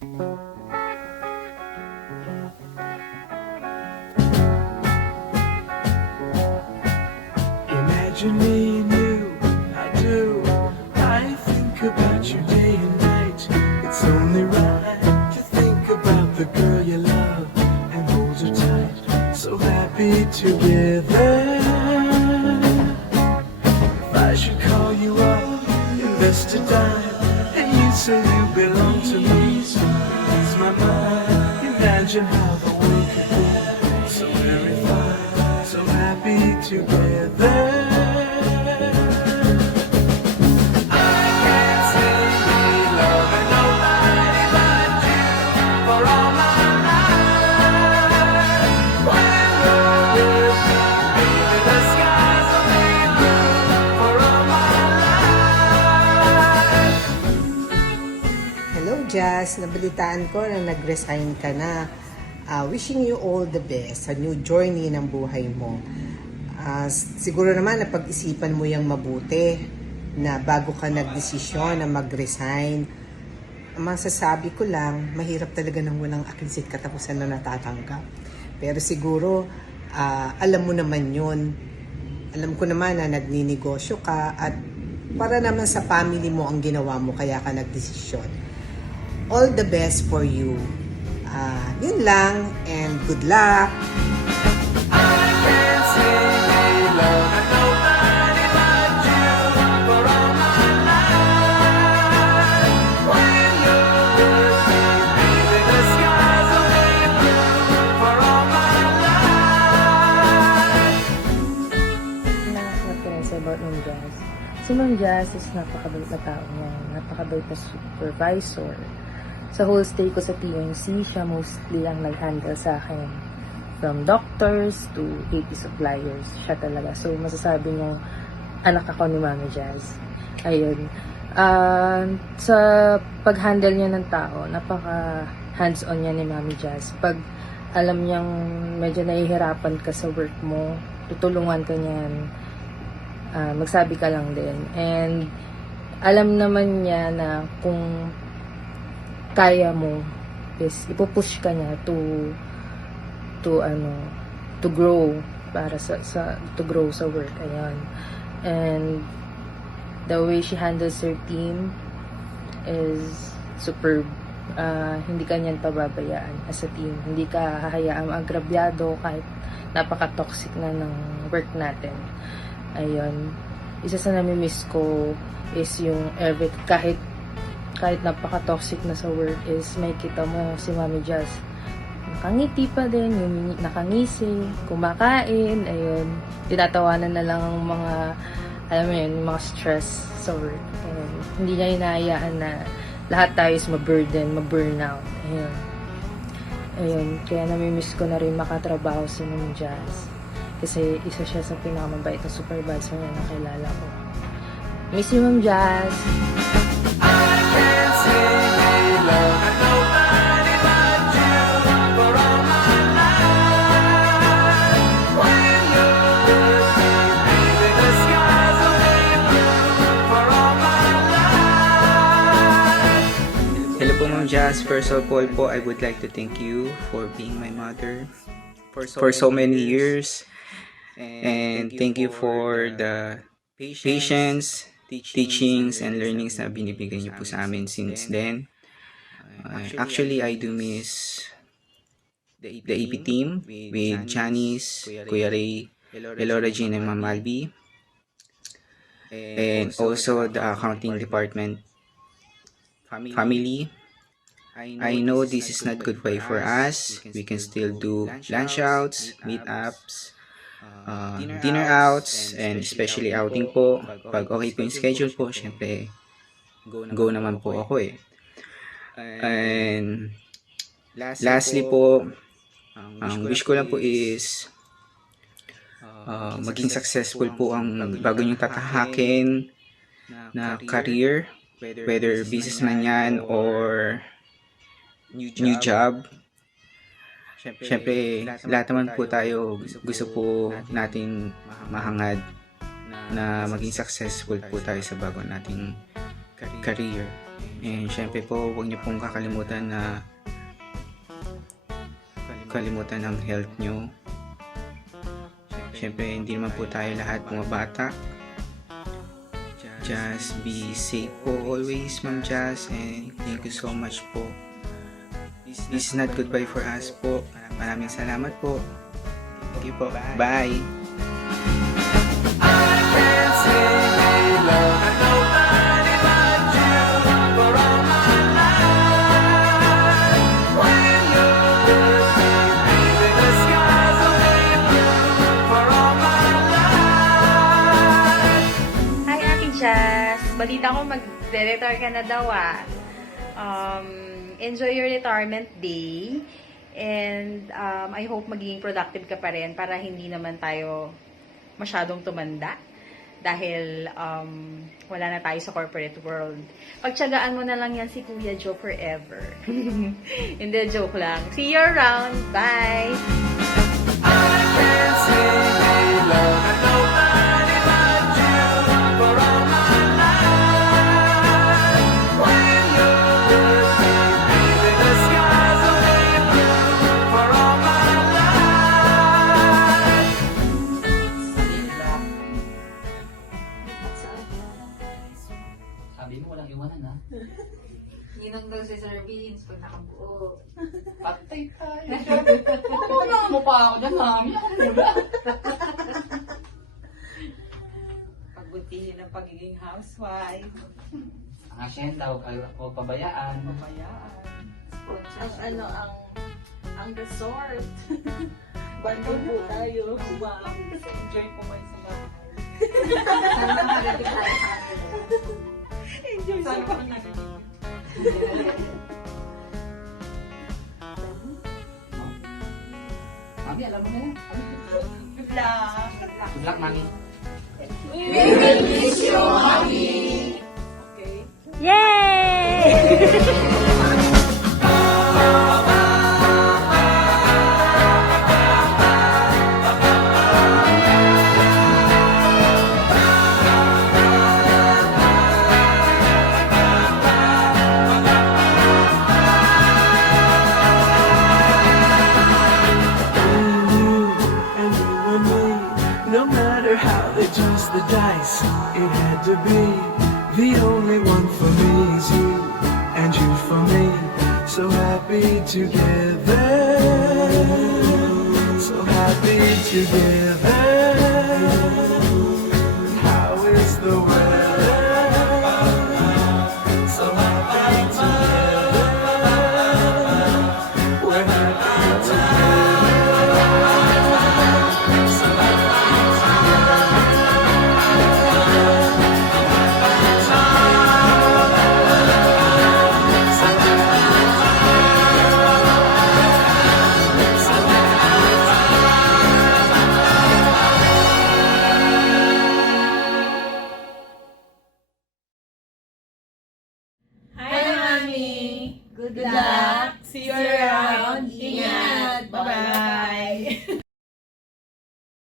Imagine me and you, I do. I think about you day and night. It's only right to think about the girl you love and hold her tight. So happy together. If I should call you up, invest a dime, and you say you belong to me, so ease my mind. Imagine how the world could be so very fine, so happy together. Hello Jazz, nabalitaan ko na nag-resign ka na. Wishing you all the best sa new journey ng buhay mo. Siguro naman napag-isipan mo yung mabuti na bago ka nagdesisyon na mag-resign. Masasabi ko lang, mahirap talaga nang walang akinsit katapusan na natatanggap. Pero siguro, alam mo naman yun. Alam ko naman na nagninegosyo ka at para naman sa family mo ang ginawa mo kaya ka nagdesisyon. All the best for you. Yun lang, and good luck. About Ma'am Jazz. Si Ma'am Jazz is napakabait na tao niya. Napakabait na supervisor. Sa whole stay ko sa TMC, siya mostly ang nag-handle sa akin. From doctors to AP suppliers. Siya talaga. So, masasabi niyo, anak ako ni Mami Jazz. Ayun. Sa pag-handle niya ng tao, napaka hands-on niya ni Mami Jazz. Pag alam niyang medyo nahihirapan ka sa work mo, tutulungan ka niyan. Magsabi ka lang din. And alam naman niya na kung kaya mo is ipupush ka niya to grow para to grow sa work. Ayan. And the way she handles her team is superb. Hindi ka niyan pababayaan as a team. Hindi ka hahayaang agrabyado kahit napaka-toxic na ng work natin. Ayun. Isa sa nami-miss ko is yung kahit napaka-toxic na sa work is may kita mo si Mami Jazz. Nakangiti pa din, yung nakangisi, kumakain, ayun. Tinatawanan na lang ang mga, alam mo yun, mga stress sa work. Ayun. Hindi niya hinahayaan na lahat tayo is ma-burnout. Ayun. Ayun. Kaya nami-miss ko na rin makatrabaho si Mami Jazz. Kasi isa siya sa pinakamabait na supervisor na nakilala ko. Miss you, Ma'am Jazz! Hello po, Ma'am Jazz. First of all po, I would like to thank you for being my mother for so many years. And thank you for the patience, teachings, and learnings na binibigay niyo po sa amin since then. Actually, I do miss the AP team with Janice, Kuya Ray, Elora Jean, and Ma'am Albi. And also the accounting department family. I know this is not good way for us. We can still do lunch outs, meetups, dinner outs, and especially outing po. Pag okay po yung schedule po, syempre, go naman po ako eh. And lastly po, ang wish ko lang po is maging successful po ang bago niyong tatahakin na career, whether businessman yan or new job. Siyempre, lahat naman po tayo gusto po nating mahangad na maging successful po tayo sa bago nating career. And syempre po, huwag niyo pong kakalimutan na ang health niyo. Syempre, hindi naman po tayo lahat mga bata. Just be safe po always, Ma'am Jazz, and thank you so much po. This is not goodbye for us po. Maraming salamat po. Thank you po. Bye. Can't say they love nobody but you for all my life. When you're with me, baby, the skies will be blue for all my life. Hi, Ate Jazz. Balita ko mag-retire ka na daw enjoy your retirement day. And I hope magiging productive ka pa rin para hindi naman tayo masyadong tumanda. Dahil wala na tayo sa corporate world. Pagtsagaan mo na lang yan si Kuya Joe forever. Hindi, joke lang. See you around. Bye! I can't say they love nobody but you for all my life. When you're with me, baby, the skies will be blue for all my life. Sabi mo walang iwanan ha? Ninong daw si Sir Vince pag nakabuo. Patay tayo. Wala mo pa ako dyan, mami. Ako mula. Pagbutihin ang pagiging housewife. Ang asyenda, huwag pabayaan. Ang resort. Bando po tayo. Wow. Enjoy po kayo sa bahay. Sana magaling tayo sa akin. Enjoy sa bahay. Mami, alam mo na yan. Good luck. Good luck, mami. Okay. You and me, no matter how they toss the dice, it had to be. The only one for me is you, and you for me. So happy together, so happy together. How is the weather? So happy together, we're happy together. Hi, Mami. Good luck. See you around. Ingat. Bye-bye.